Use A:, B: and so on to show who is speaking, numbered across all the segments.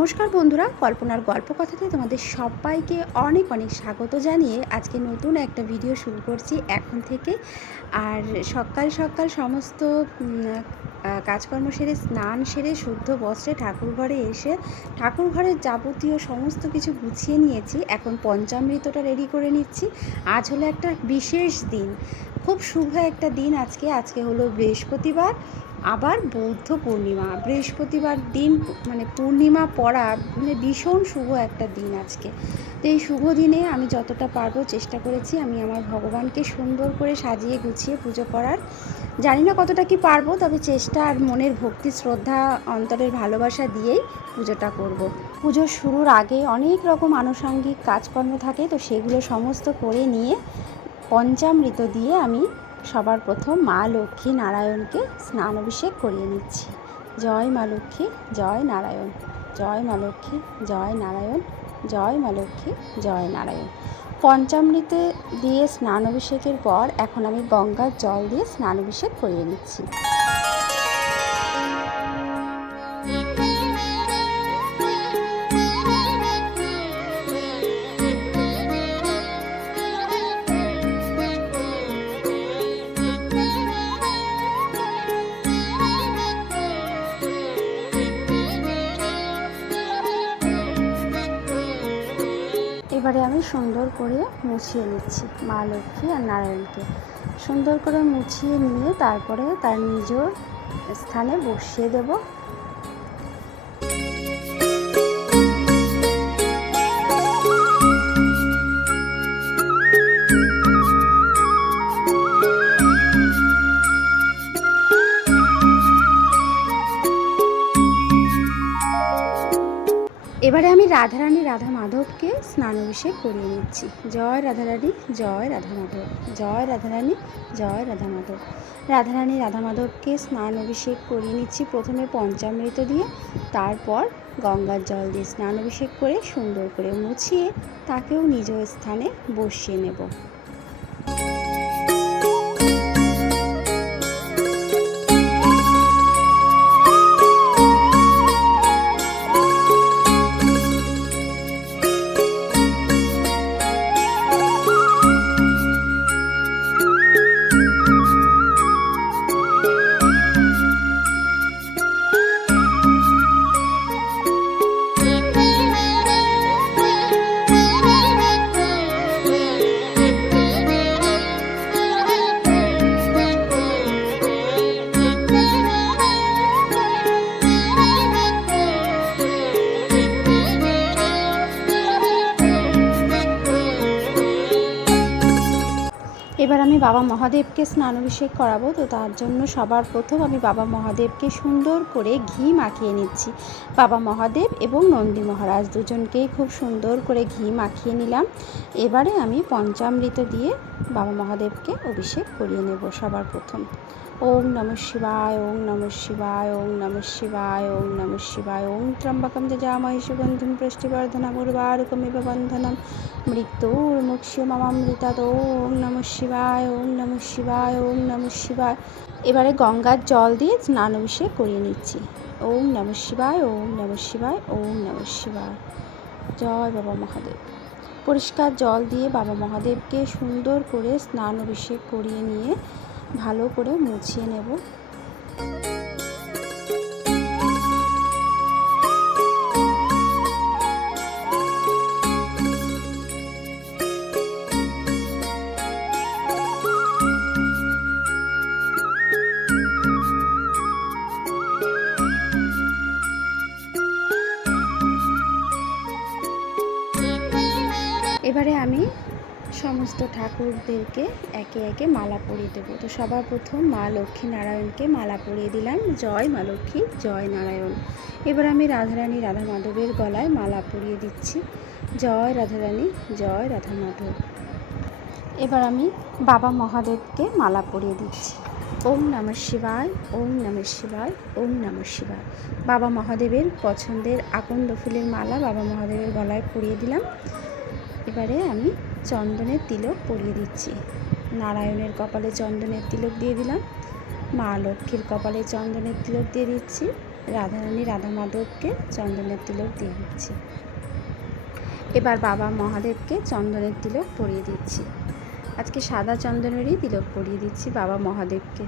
A: নমস্কার বন্ধুরা, কল্পনার গল্প কথাতে তোমাদের সবাইকে অনেক অনেক স্বাগত জানিয়ে আজকে নতুন একটা ভিডিও শুরু করছি এখন থেকে। আর সকাল সকাল সমস্ত কাজকর্ম সেরে, স্নান সেরে, শুদ্ধ বস্ত্রে ঠাকুর ঘরে এসে ঠাকুর ঘরের যাবতীয় সমস্ত কিছু গুছিয়ে নিয়েছি। এখন পঞ্চামৃতটা রেডি করে নিচ্ছি। আজ হলো একটা বিশেষ দিন। খুব শুভ একটা দিন আজকে। আজকে হলো বৃহস্পতিবার, আবার বৌদ্ধ পূর্ণিমা। বৃহস্পতিবার দিন মানে পূর্ণিমা পড়া মানে ভীষণ শুভ একটা দিন আজকে। তো এই শুভ দিনে আমি যতটা পারব চেষ্টা করেছি আমি আমার ভগবানকে সুন্দর করে সাজিয়ে গুছিয়ে পুজো করার। জানি না কতটা কি পারব, তবে চেষ্টা আর মনের ভক্তি, শ্রদ্ধা, অন্তরের ভালোবাসা দিয়েই পুজোটা করব। পুজোর শুরুর আগে অনেক রকম আনুষঙ্গিক কাজকর্ম থাকে, তো সেগুলো সমস্ত করে নিয়ে পঞ্চামৃত দিয়ে আমি সবার প্রথম মা লক্ষ্মী নারায়ণকে স্নান অভিষেক করিয়ে নিচ্ছি। জয় মা লক্ষ্মী, জয় নারায়ণ। জয় মা লক্ষ্মী, জয় নারায়ণ। জয় মা লক্ষ্মী, জয় নারায়ণ। পঞ্চামৃতে দিয়ে স্নান অভিষেকের পর এখন আমি গঙ্গার জল দিয়ে স্নান অভিষেক করিয়ে নিচ্ছি। সুন্দর করে মুছিয়ে নিচ্ছি, মা লক্ষ্মী আর নারায়ণকে। সুন্দর করে মুছিয়ে নিয়ে তারপরে তার নিজ স্থানে বসিয়ে দেব। রাধারানী রাধা মাধবকে স্নান অভিষেক করিয়ে নিচ্ছি। জয় রাধারানী, জয় রাধা মাধব জয় রাধারানী, জয় রাধা মাধব রাধারানী রাধা মাধবকে স্নান অভিষেক করিয়ে নিচ্ছি প্রথমে পঞ্চামৃত দিয়ে, তারপর গঙ্গার জল দিয়ে স্নান অভিষেক করে সুন্দর করে মুছিয়ে তাকেও নিজ স্থানে বসিয়ে নেব। বাবা মহাদেবকে স্নান অভিষেক করাবো, তো তার জন্য সবার প্রথম আমি বাবা মহাদেবকে সুন্দর করে ঘি মাখিয়ে নিচ্ছি। বাবা মহাদেব এবং নন্দী মহারাজ দুজনকেই খুব সুন্দর করে ঘি মাখিয়ে নিলাম। এবারে আমি পঞ্চামৃত দিয়ে বাবা মহাদেবকে অভিষেক করিয়ে নেব সবার প্রথম। ওম নম শিবায়, ওম নম শিবায়, ওম নম শিবায়, ওম নম শিবায়, ওম ত্রম্বকম যজামহি সুগন্ধিম পুষ্টিবর্ধনম উর্বারুকমিব বন্ধনম। মৃত্যুর্মুক্ষ্য মামামৃতাদ, ওম নম শিবায়, ওম নম শিবায়, ওম নম শিবায়। এবারে গঙ্গার জল দিয়ে স্নান অভিষেক করিয়ে নিচ্ছি। ওম নম শিবায়, ওম নম শিবায়, ওম নম শিবায়। জয় বাবা মহাদেব। পরিষ্কার জল দিয়ে বাবা মহাদেবকে সুন্দর করে স্নান অভিষেক করিয়ে নিয়ে ভালো করে মুছিয়ে নেব। ঠাকুরদেরকে একে একে মালা পরিয়ে দেবো। তো সবার প্রথম মা লক্ষ্মী নারায়ণকে মালা পরিয়ে দিলাম। জয় মা লক্ষ্মী, জয় নারায়ণ। এবার আমি রাধারানী রাধা মাধবের গলায় মালা পরিয়ে দিচ্ছি। জয় রাধারানী, জয় রাধা মাধব এবার আমি বাবা মহাদেবকে মালা পরিয়ে দিচ্ছি। ওম নমঃ শিবায়, ওম নমঃ শিবায়, ওম নমঃ শিবায়। বাবা মহাদেবের পছন্দের আকন্দ ফুলের মালা বাবা মহাদেবের গলায় পরিয়ে দিলাম। এবারে আমি চন্দনের তিলক পরিয়ে দিচ্ছি। নারায়ণের কপালে চন্দনের তিলক দিয়ে দিলাম। মা লক্ষ্মীর কপালে চন্দনের তিলক দিয়ে দিচ্ছি। রাধারানী রাধা মাধবকে চন্দনের তিলক দিয়ে দিচ্ছি। এবার বাবা মহাদেবকে চন্দনের তিলক পরিয়ে দিচ্ছি। আজকে সাদা চন্দনেরই তিলক পরিয়ে দিচ্ছি বাবা মহাদেবকে।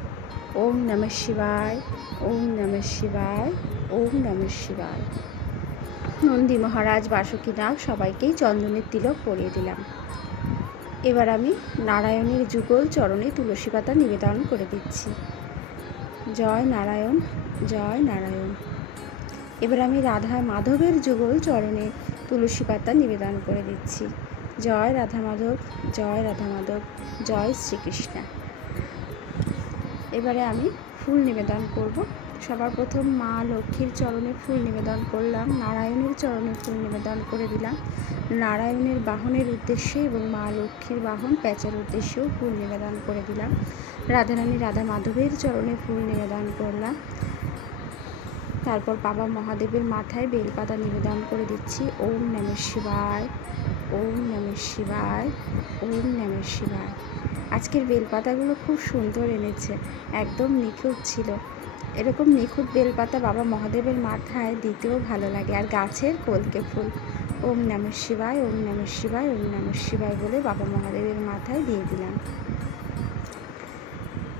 A: ওম নম শিবায়, ওম নম শিবায়, ওম নম শিবায়। নন্দী মহারাজ বাসুকীনাথ সবাইকেই চন্দনের তিলক পরিয়ে দিলাম। এবার আমি নারায়ণের যুগল চরণে তুলসী পাতা নিবেদন করে দিচ্ছি। জয় নারায়ণ জয় নারায়ণ। এবার আমি রাধা মাধবের যুগল চরণে তুলসী পাতা নিবেদন করে দিচ্ছি। জয় রাধা মাধব, জয় রাধা মাধব, জয় শ্রীকৃষ্ণ। এবারে আমি ফুল নিবেদন করব। সবার প্রথম মা লক্ষ্মীর চরণে ফুল নিবেদন করলাম, নারায়ণের চরণে ফুল নিবেদন করে দিলাম। নারায়ণের বাহনের উদ্দেশ্যে এবং মা লক্ষ্মীর বাহন প্যাঁচার উদ্দেশ্যেও ফুল নিবেদন করে দিলাম। রাধারানী রাধা মাধবের চরণে ফুল নিবেদন করলাম। তারপর বাবা মহাদেবের মাথায় বেলপাতা নিবেদন করে দিচ্ছি। ওম নম শিবায়, ওম নম শিবায়, ওম নম শিবায়। আজকের বেলপাতাগুলো খুব সুন্দর এনেছে, একদম নিখুঁত ছিল। এরকম নিখুঁত বেলপাতা বাবা মহাদেবের মাথায় দিতেও ভালো লাগে। আর গাছের কলকে ফুল। ওম নম শিবায়, ওম নম শিবায়, ওম নম শিবায় বলে বাবা মহাদেবের মাথায় দিয়ে দিলাম।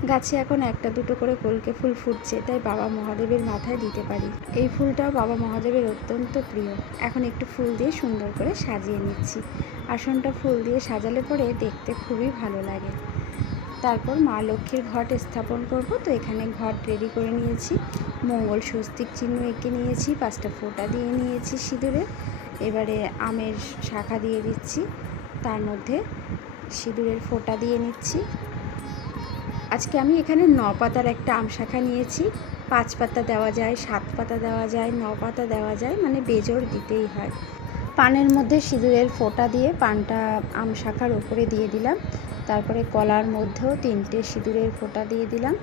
A: গাছে এখন একটা দুটো করে কলকে ফুল ফুটছে, তাই বাবা মহাদেবের মাথায় দিতে পারি। এই ফুলটাও বাবা মহাদেবের অত্যন্ত প্রিয়। এখন একটু ফুল দিয়ে সুন্দর করে সাজিয়ে নিচ্ছি। আসনটা ফুল দিয়ে সাজালে পরে দেখতে খুবই ভালো লাগে। তারপর মা লক্ষ্মীর ঘট স্থাপন করব। তো এখানে ঘট রেডি করে নিয়েছি। মঙ্গল স্বস্তিক চিহ্ন এঁকে নিয়েছি, পাঁচটা ফোঁটা দিয়ে নিয়েছি সিঁদুরে। এবারে আমের শাখা দিয়ে দিচ্ছি, তার মধ্যে সিঁদুরের ফোঁটা দিয়ে নিচ্ছি। আজকে আমি এখানে ন পাতার একটা আম শাখা নিয়েছি। পাঁচ পাতা দেওয়া যায়, সাত পাতা দেওয়া যায়, ন পাতা দেওয়া যায় মানে বেজোর দিতেই হয়। পানের মধ্যে সিঁদুরের ফোঁটা দিয়ে পানটা আম শাখার উপরে দিয়ে দিলাম। তারপরে কলার মধ্যেও তিনটে সিঁদুরের ফোঁটা দিয়ে দিলাম।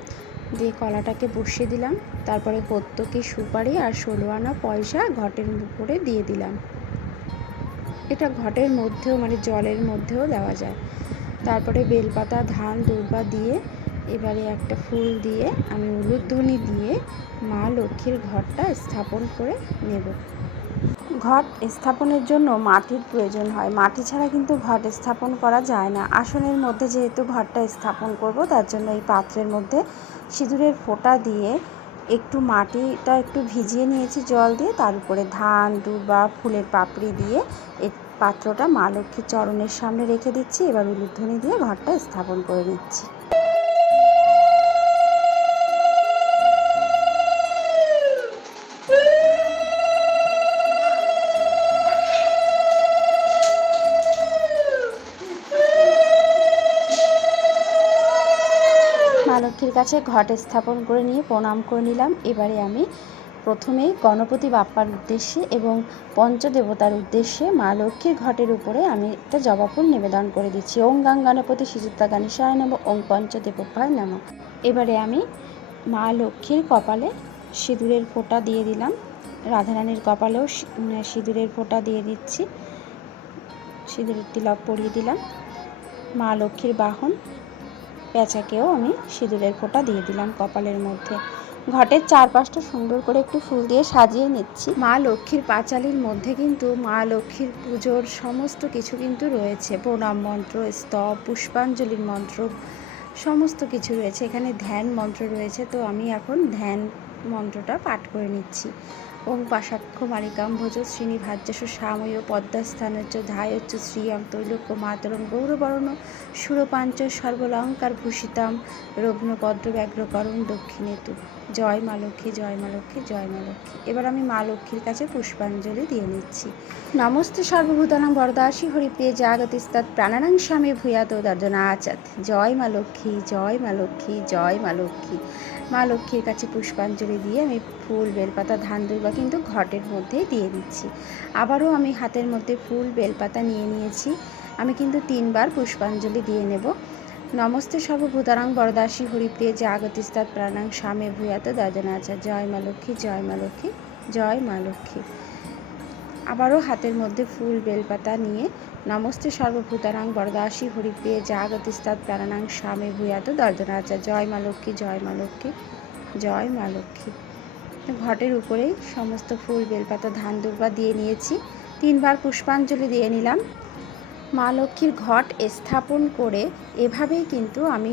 A: দিয়ে কলাটাকে বসিয়ে দিলাম। তারপরে প্রত্যেকে সুপারি আর ষোলো আনা পয়সা ঘটের উপরে দিয়ে দিলাম। এটা ঘটের মধ্যেও মানে জলের মধ্যেও দেওয়া যায়। তারপরে বেলপাতা, ধান, দুর্বা দিয়ে এবারে একটা ফুল দিয়ে, আমি উলুধ্বনি দিয়ে মা লক্ষ্মীর ঘরটা স্থাপন করে নেব। ঘট স্থাপনের জন্য মাটির প্রয়োজন হয়। মাটি ছাড়া কিন্তু ঘট স্থাপন করা যায় না। আসনের মধ্যে যেহেতু ঘরটা স্থাপন করব, তার জন্য এই পাত্রের মধ্যে সিঁদুরের ফোঁটা দিয়ে একটু মাটিটা একটু ভিজিয়ে নিয়েছি জল দিয়ে। তার উপরে ধান, দুর্বা, ফুলের পাপড়ি দিয়ে এই পাত্রটা মা লক্ষ্মীর চরণের সামনে রেখে দিচ্ছি। এবার উলুধ্বনি দিয়ে ঘরটা স্থাপন করে নিচ্ছি। কাছে ঘট স্থাপন করে নিয়ে প্রণাম করে নিলাম। এবারে আমি প্রথমে গণপতি বাপ্পার উদ্দেশ্যে এবং পঞ্চদেবতার উদ্দেশ্যে মা লক্ষ্মীর ঘটের উপরে আমি একটা জবা ফুল নিবেদন করে দিচ্ছি। ওং গাং গণপতি শ্রীযুক্তা গণেশায় নম। ওং পঞ্চদেবভায় নম। এবারে আমি মা লক্ষ্মীর কপালে সিঁদুরের ফোঁটা দিয়ে দিলাম। রাধারানীর কপালেও সিঁদুরের ফোঁটা দিয়ে দিচ্ছি। সিঁদুরের তিলক পরিয়ে দিলাম। মা লক্ষ্মীর বাহন পেঁচাকেও আমি সিঁদুরের ফোঁটা দিয়ে দিলাম কপালের মধ্যে। ঘটের চারপাশটা সুন্দর করে একটু ফুল দিয়ে সাজিয়ে নিচ্ছি। মা লক্ষ্মীর পাঁচালির মধ্যে কিন্তু মা লক্ষ্মীর পুজোর সমস্ত কিছু কিন্তু রয়েছে। প্রণাম মন্ত্র, স্তব, পুষ্পাঞ্জলির মন্ত্র, সমস্ত কিছু রয়েছে। এখানে ধ্যান মন্ত্র রয়েছে। তো আমি এখন ধ্যান মন্ত্রটা পাঠ করে নিচ্ছি। ওং পাশাক্ষ মালিকাম ভোজ শ্রীনিভাজ্যস সাময় পদ্মাস্থানচ্চ ধায়চ্চ শ্রিয়ং তৈলক্য মাতরম গৌরবর্ণ সুরপাঞ্চ, সর্বলঙ্কার ভূষিতাম রগ্নপদ্র ব্যগ্রকরণ দক্ষিণে তু জয় মা লক্ষ্মী, জয় মা লক্ষ্মী, জয় মা লক্ষ্মী। এবার আমি মা লক্ষ্মীর কাছে পুষ্পাঞ্জলি দিয়ে নিচ্ছি। নমস্তে সর্বভূতানাং বরদাসী হরিপ্রিয়ে জাগতিস্তাৎ প্রাণানাং স্বামী ভূয়াত দর্জনা আচাত জয় মা লক্ষ্মী, জয় মা লক্ষ্মী, জয় মা লক্ষ্মী। মা লক্ষ্মীর কাছে পুষ্পাঞ্জলি দিয়ে আমি ফুল, বেলপাতা, ধান, দুর্বা কিন্তু ঘটের মধ্যেই দিয়ে দিচ্ছি। আবারও আমি হাতের মধ্যে ফুল, বেলপাতা নিয়ে নিয়েছি। আমি কিন্তু তিনবার পুষ্পাঞ্জলি দিয়ে নেব। নমস্তে সর্বভূতারাং বরদাসী হরিপ্রিয়ে জাগতিস্তাদ প্রাণাং স্বামী ভূয়াত দাদনাচার জয় মা লক্ষ্মী, জয় মা লক্ষ্মী, জয় মা লক্ষ্মী। আবারও হাতের মধ্যে ফুল বেলপাতা নিয়ে নমস্তে সর্বভূতারাং বরদাসী হরিপ্রিয়ে জাগতিস্তাৎ প্রাণাং স্বামী ভূয়াত দর্জনাচার জয় মা লক্ষ্মী, জয় মা লক্ষ্মী, জয় মা লক্ষ্মী। ঘটের উপরেই সমস্ত ফুল, বেলপাতা, ধান, দুর্বা দিয়ে নিয়েছি। তিনবার পুষ্পাঞ্জলি দিয়ে নিলাম। মা লক্ষ্মীর ঘট স্থাপন করে এভাবেই কিন্তু আমি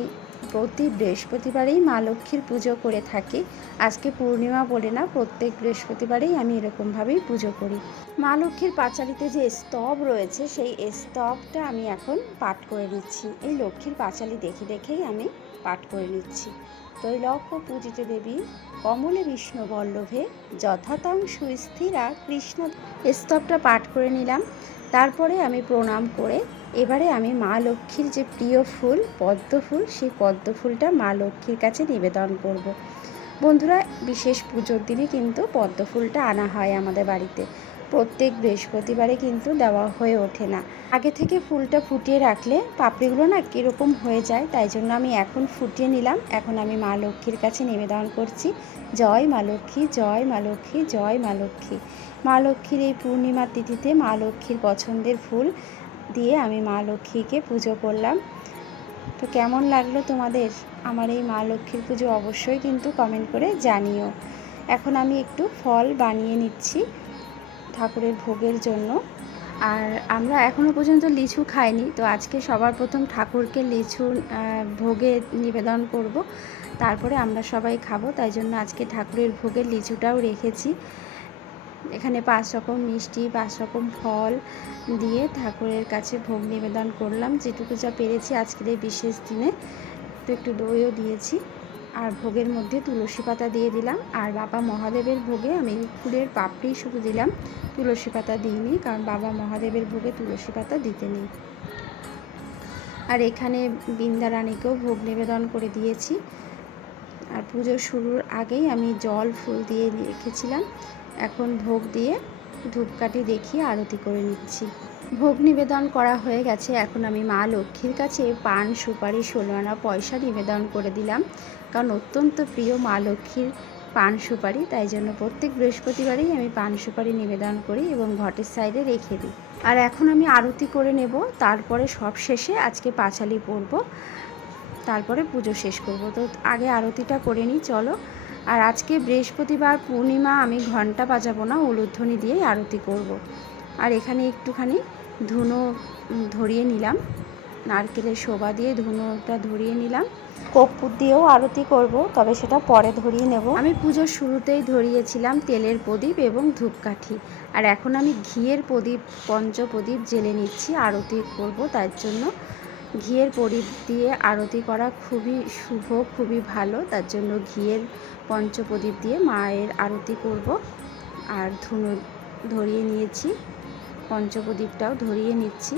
A: প্রতি বৃহস্পতিবারেই মা লক্ষ্মীর পুজো করে থাকি। আজকে পূর্ণিমা বলে না, প্রত্যেক বৃহস্পতিবারেই আমি এরকমভাবেই পুজো করি। মা লক্ষ্মীর পাঁচালিতে যে স্তব রয়েছে, সেই স্তবটা আমি এখন পাঠ করে নিচ্ছি। এই লক্ষ্মীর পাঁচালি দেখে দেখেই আমি পাঠ করে নিচ্ছি। তৈলক্য পূজিত দেবী কমলে বিষ্ণু বল্লভে যথাতাং সুস্থিরা কৃষ্ণ। স্তবটা পাঠ করে নিলাম। তারপরে আমি প্রণাম করে এবারে আমি মা লক্ষ্মীর যে প্রিয় ফুল, পদ্ম ফুল, সেই পদ্ম ফুলটা মা লক্ষ্মীর কাছে নিবেদন করব। বন্ধুরা, বিশেষ পুজোর দিনে কিন্তু পদ্ম ফুলটা আনা হয় আমাদের বাড়িতে। প্রত্যেক বৃহস্পতিবারে কিন্তু দেওয়া হয়ে ওঠে না। আগে থেকে ফুলটা ফুটিয়ে রাখলে পাপড়িগুলো না কীরকম হয়ে যায়, তাই জন্য আমি এখন ফুটিয়ে নিলাম। এখন আমি মা লক্ষ্মীর কাছে নিবেদন করছি, জয় মা লক্ষ্মী, জয় মা লক্ষ্মী, জয় মা লক্ষ্মী। মা লক্ষ্মীর এই পূর্ণিমার তিথিতে মা লক্ষ্মীর পছন্দের ফুল দিয়ে আমি মা লক্ষ্মীকে পুজো করলাম। তো কেমন লাগল তোমাদের? আমার এই মা লক্ষ্মীর পুজো অবশ্যই কিন্তু কমেন্ট করে জানিও। এখন আমি একটু ফল বানিয়ে নিচ্ছি ঠাকুরের ভোগের জন্য। আর আমরা এখনও পর্যন্ত লিচু খাইনি, তো আজকে সবার প্রথম ঠাকুরকে লিচু ভোগে নিবেদন করব। তারপরে আমরা সবাই খাব, তাই জন্য আজকে ঠাকুরের ভোগের লিচুটাও রেখেছি। এখানে পাঁচ রকম মিষ্টি, পাঁচ রকম ফল দিয়ে ঠাকুরের কাছে ভোগ নিবেদন করলাম। যেটুকু যা পেরেছি আজকের এই বিশেষ দিনে, তো একটু দইও দিয়েছি আর ভোগের মধ্যে তুলসী পাতা দিয়ে দিলাম। আর বাবা মহাদেবের ভোগে আমি ফুলের পাপড়ি শুধু দিলাম, তুলসী পাতা দিইনি, কারণ বাবা মহাদেবের ভোগে তুলসী পাতা দিতে নেই। আর এখানে বৃন্দা রানীকেও ভোগ নিবেদন করে দিয়েছি। আর পুজো শুরুর আগেই আমি জল ফুল দিয়ে রেখেছিলাম। এখন ভোগ দিয়ে ধূপকাঠি দেখিয়ে আরতি করে নিচ্ছি। ভোগ নিবেদন করা হয়ে গেছে। এখন আমি মা লক্ষ্মীর কাছে পান, সুপারি ষোলো আনা পয়সা নিবেদন করে দিলাম। কারণ অত্যন্ত প্রিয় মা লক্ষ্মীর পান, সুপারি, তাই জন্য প্রত্যেক বৃহস্পতিবারেই আমি পান, সুপারি নিবেদন করি এবং ঘটের সাইডে রেখে দিই। আর এখন আমি আরতি করে নেব। তারপরে সব শেষে আজকে পাঁচালি পরব। তারপরে পুজো শেষ করব। তো আগে আরতিটা করে নিই, চলো। আর আজকে বৃহস্পতিবার পূর্ণিমা, আমি ঘণ্টা বাজাবো না, উলুধ্বনি দিয়েই আরতি করব। আর এখানে একটুখানি ধুনো ধরিয়ে নিলাম। নারকেলের শোভা দিয়ে ধুনোটা ধরিয়ে নিলাম। কর্পূর দিয়েও আরতি করব, তবে সেটা পরে ধরিয়ে নেব। আমি পুজোর শুরুতেই ধরিয়েছিলাম তেলের প্রদীপ এবং ধূপকাঠি। আর এখন আমি ঘিয়ের প্রদীপ, পঞ্চপ্রদীপ জেলে নিচ্ছি, আরতি করব। তার জন্য ঘিয়ের প্রদীপ দিয়ে আরতি করা খুবই শুভ, খুবই ভালো। তার জন্য ঘিয়ের পঞ্চপ্রদীপ দিয়ে মায়ের আরতি করব। আর ধুনো ধরিয়ে নিয়েছি পঞ্চপ্রদীপটাও ধরিয়ে নিচ্ছি।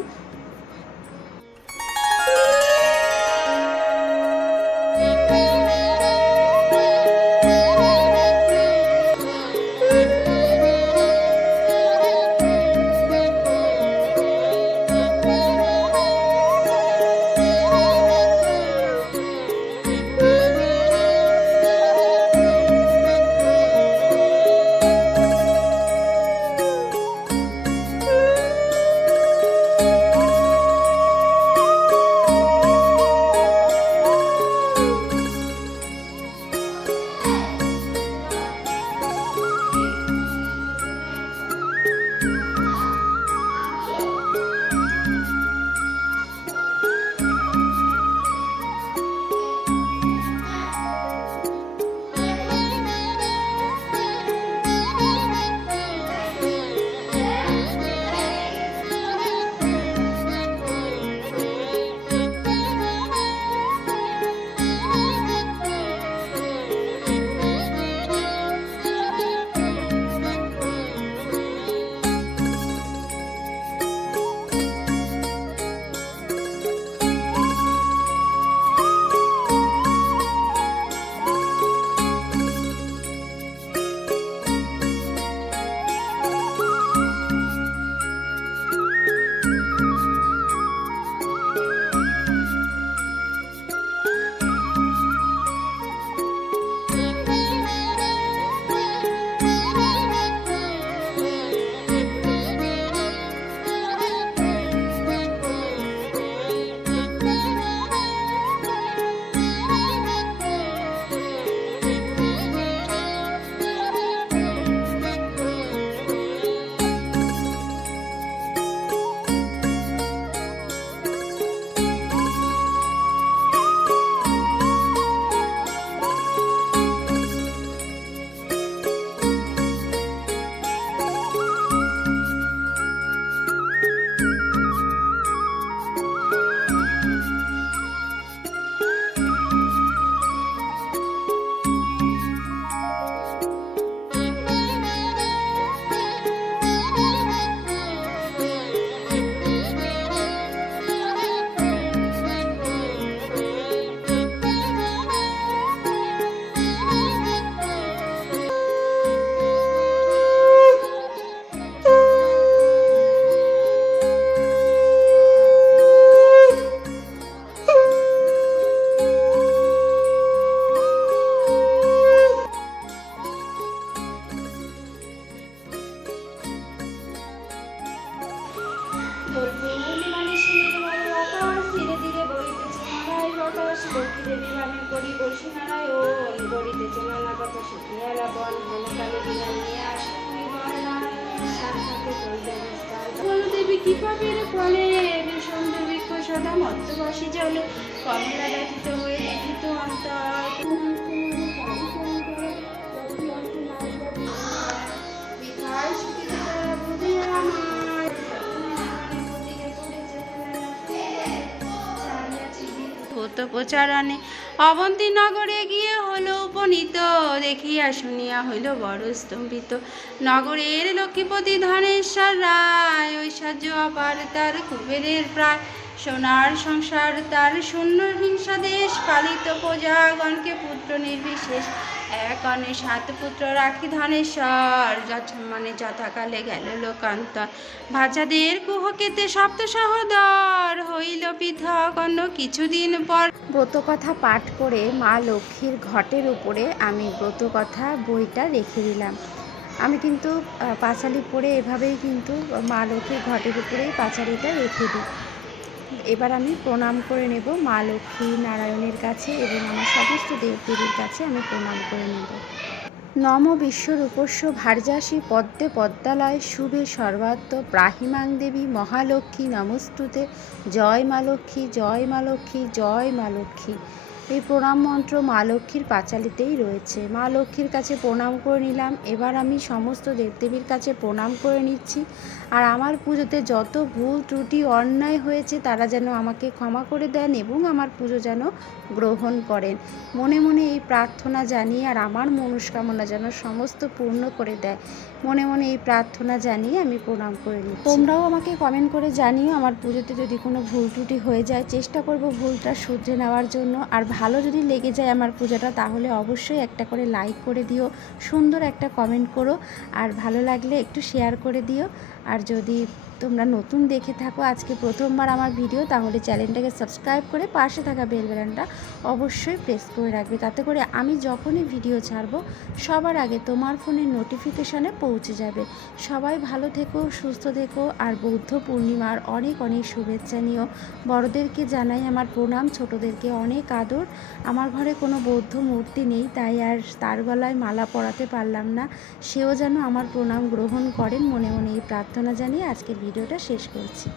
B: কি পাবের ফলে বিষম দুর্ভিক্ষ সদা মত্তবাসী জলে কমলা ব্যথিত হয়ে লিখিত অন্তর প্রচারণে অবন্তী নগরে গিয়ে হলো উপনীত। দেখিয়া শুনিয়া হইল বড় স্তম্ভিত। নগরের লক্ষ্মীপতি ধনেশ্বর রায় ঐশ্বর্য অপার তার কুবেরের প্রায়। সোনার সংসার, তার শূন্য হিংসা দেশ, পালিত প্রজাগণকে পুত্র নির্বিশেষ। এক অনে সাত পুত্র রাখি ধনেশ্বর যৎসম্মানে যথাকালে গেল লোকান্তর। ভাজাদের কুহকেতে সপ্ত সহদর, হইল পৃথক অন্য কিছুদিন পর।
A: ব্রতকথা পাঠ করে মা লক্ষ্মীর ঘটের উপরে আমি ব্রতকথা বইটা রেখে দিলাম। আমি কিন্তু পাঁচালি পরে এভাবেই কিন্তু মা লক্ষ্মীর ঘটের উপরেই পাঁচালিটা রেখে দিই। এবার আমি প্রণাম করে নেব মা লক্ষ্মী নারায়ণের কাছে এবং আমার সমস্ত দেবদেবীর কাছে আমি প্রণাম করে নেব। নম বিশ্বরূপস্য ভার্যাসী পদ্মে পদ্মালয়, শুভে সর্বাত্ম প্রাহিমাং দেবী মহালক্ষ্মী নমস্তুতে, জয় মা লক্ষ্মী, জয় মা লক্ষ্মী, জয় মা লক্ষ্মী। এই প্রণাম মন্ত্র মা লক্ষ্মীর পাঁচালিতেই রয়েছে। মা লক্ষ্মীর কাছে প্রণাম করে নিলাম। এবার আমি সমস্ত দেবদেবীর কাছে প্রণাম করে নিচ্ছি। আর আমার পুজোতে যত ভুল ত্রুটি, অন্যায় হয়েছে, তারা যেন আমাকে ক্ষমা করে দেন এবং আমার পুজো যেন গ্রহণ করেন। মনে মনে এই প্রার্থনা জানিয়ে আর আমার মনস্কামনা যেন সমস্ত পূর্ণ করে দেয়। মনে মনে এই প্রার্থনা জানিয়ে আমি প্রণাম করে নিই তোমরাও আমাকে কমেন্ট করে জানিও আমার পুজোতে যদি কোনো ভুল ত্রুটি হয়ে যায়। চেষ্টা করব ভুলটা শুধরে নেওয়ার জন্য। আর ভালো যদি লেগে যায় আমার পুজোটা, তাহলে অবশ্যই একটা করে লাইক করে দিও। সুন্দর একটা কমেন্ট করো। আর ভালো লাগলে একটু শেয়ার করে দিও। আর যদি তোমরা নতুন দেখে থাকো আজকে প্রথমবার আমার ভিডিও, তাহলে চ্যানেলটাকে সাবস্ক্রাইব করে পাশে থাকা বেল বাটনটা অবশ্যই প্রেস করে রাখবে। তাতে করে আমি যখনই ভিডিও ছাড়ব, সবার আগে তোমার ফোনের নোটিফিকেশানে পৌঁছে যাবে। সবাই ভালো থেকো, সুস্থ থেকো, আর বৌদ্ধ পূর্ণিমার অনেক অনেক শুভেচ্ছা নিও। বড়দেরকে জানাই আমার প্রণাম, ছোটদেরকে অনেক আদর। আমার ঘরে কোনো বৌদ্ধ মূর্তি নেই, তাই আর তার গলায় মালা পরাতে পারলাম না। সেও যেন আমার প্রণাম গ্রহণ করেন, মনে মনে এই প্রার্থনা জানিয়ে আজকের ভিডিওটা শেষ করছি।